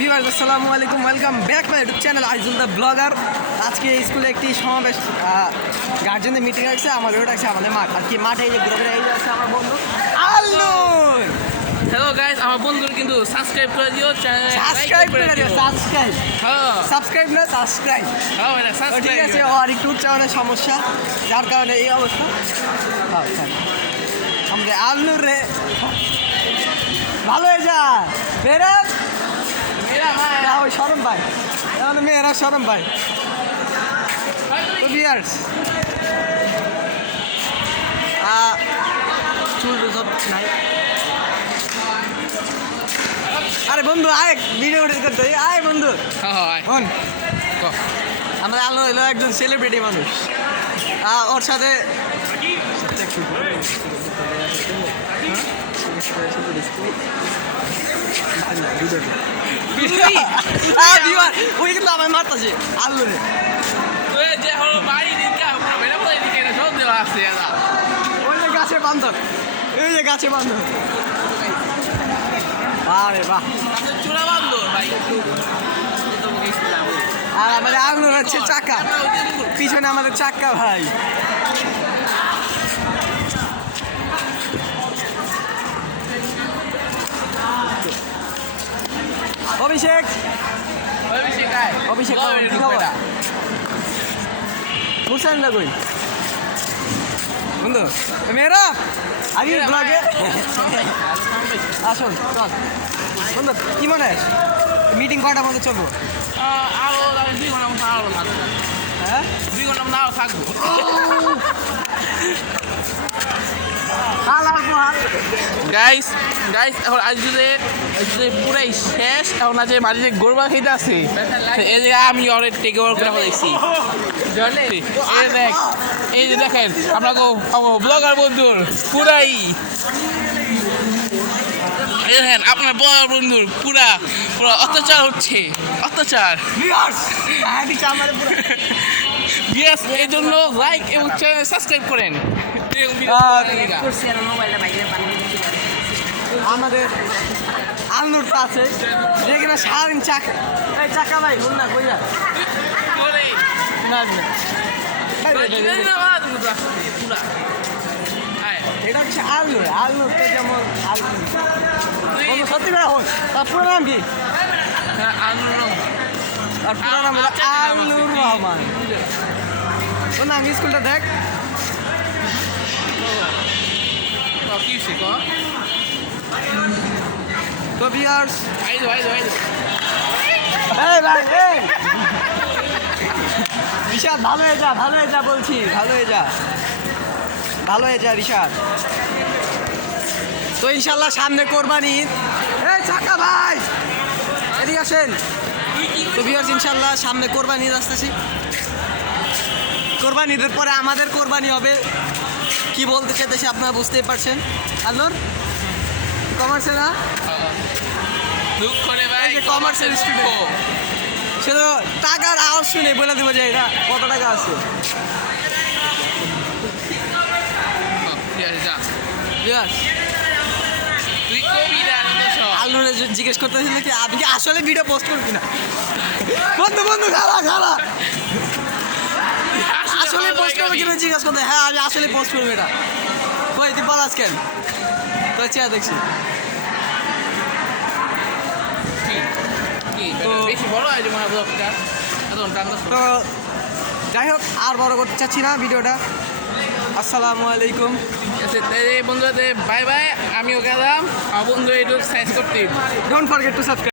Viewers আসসালামু আলাইকুম, welcome back my YouTube channel Aizul the blogger. আজকে স্কুলে একটি সমাবেশ, গার্জেনদের মিটিং আছে, আমাদেরও ডাকছে আমাদের মাঠ। আর কি মাঠে এই যে ঘুরে ঘুরে এই যে আছে আমার বন্ধু আল্লুর। হ্যালো গাইস, আমার বন্ধুরা কিন্তু সাবস্ক্রাইব করে দিও, চ্যানেল সাবস্ক্রাইব করে দিও, সাবস্ক্রাইব হ্যাঁ সাবস্ক্রাইব না সাবস্ক্রাইব। হ্যাঁ ভাই ঠিক সাবস্ক্রাইব আছে, আর একটু উচ্চারণের সমস্যা, যার কারণে এই অবস্থা। আমাদের আল্লুর রে ভালো হয়ে যা মেয়েরা, মেয়েরা ওই শরম ভাই, আমাদের মেয়েরা শরম ভাই। তো ভিউয়ার্স চুল সব নাই। আরে বন্ধু আয়, ভিডিও করতে আয় বন্ধু। হ্যাঁ শোন, আমাদের আলো হলো একজন সেলিব্রিটি মানুষ, ওর সাথে ওই কিন্তু আমার মারতাছে আল্লু রে। ওই যে হলো বাড়ি দিকে আমরা বেলা বলে দিকে না সব দেওয়া আছে এরা ওই যে গাছে বান্ধব, এই যে গাছে বান্ধব। আরে বাহ, আমাদের চূড়া বান্ধব ভাই। আর আমাদের আল্লুর হচ্ছে চাকা, পিছনে আমাদের চাক্কা ভাই। অভিষেক অভিষেক কি খবর? বুঝছেন না কই বন্ধু মেয়েরা আগে ব্লগে আসুন চল বন্ধু। কি মনে হয় মিটিং কটার মধ্যে চলবো? আরো 2 ঘন্টা মতো আরো থাকবো। হ্যাঁ 2 ঘন্টা মতো আরো থাকবো। গাইস গাইস এখন আজ যদি পুরাই শেষ, এখন আজ মাঝে যে গোরবা খেতে আছে এই যে আমি অনেক টেক ওভার করে ফেলেছি। এই দেখ, এই যে দেখেন আমরা ব্লগার বন্ধুর পুরাই এই দেখেন আপনার ব্লগার বন্ধুর পুরা পুরা অত্যাচার হচ্ছে, অত্যাচার। বিয়াস এই জন্য লাইক এবং চ্যানেল সাবস্ক্রাইব করেন। আমাদের আলনুর আছে যে কিনা সারাদিন চাকা, এই চাকা ভাই বল না কইয়া না না। এটা হচ্ছে আলনুর, আলনুর তো যেমন আলনুর সত্যি ভাই হন। তার পুরো নাম কি? আর পুরো নাম হলো আলনুর রহমান। ওর নাম স্কুলটা দেখ। তো ভিউয়ার্স এই ভাই এই রিশাদ ভালো হয়ে যা, ভালো হয়ে যা বলছি, ভালো হয়ে যা, ভালো হয়ে যা রিশাদ। তো ইনশাল্লাহ সামনে কোরবানি ঈদ। এই চাকা ভাই এদিকে আসেন। তো ভিউয়ার্স ইনশাল্লাহ সামনে কোরবানি ঈদ আসতেছি। কোরবানি ঈদের পরে আমাদের কোরবানি হবে। কি বলতে চাইতেছি আপনারা বুঝতেই পারছেন। আল্লুর কমার্সে না, কমার্সের স্টুডেন্ট, সে তো টাকার আওয়াজ শুনে বলে দেবো যে এটা কত টাকা আছে। আল্লুরে জিজ্ঞেস করতেছিল কি আপনি কি আসলে ভিডিও পোস্ট করবি না? বন্ধু বন্ধু খালা খালা আসলে পোস্ট করবো কিনা জিজ্ঞেস করতে। হ্যাঁ আমি আসলে পোস্ট করবো এটা। কই তুই বল আজকেন তো চেয়ার দেখছি। তো যাই হোক আর বড় করতে চাচ্ছি না ভিডিওটা। আসসালামু আলাইকুম বন্ধুরা, বাই বাই। আমিও গেলাম, আমার বন্ধু একটু সাইজ করতে। Don't forget to subscribe.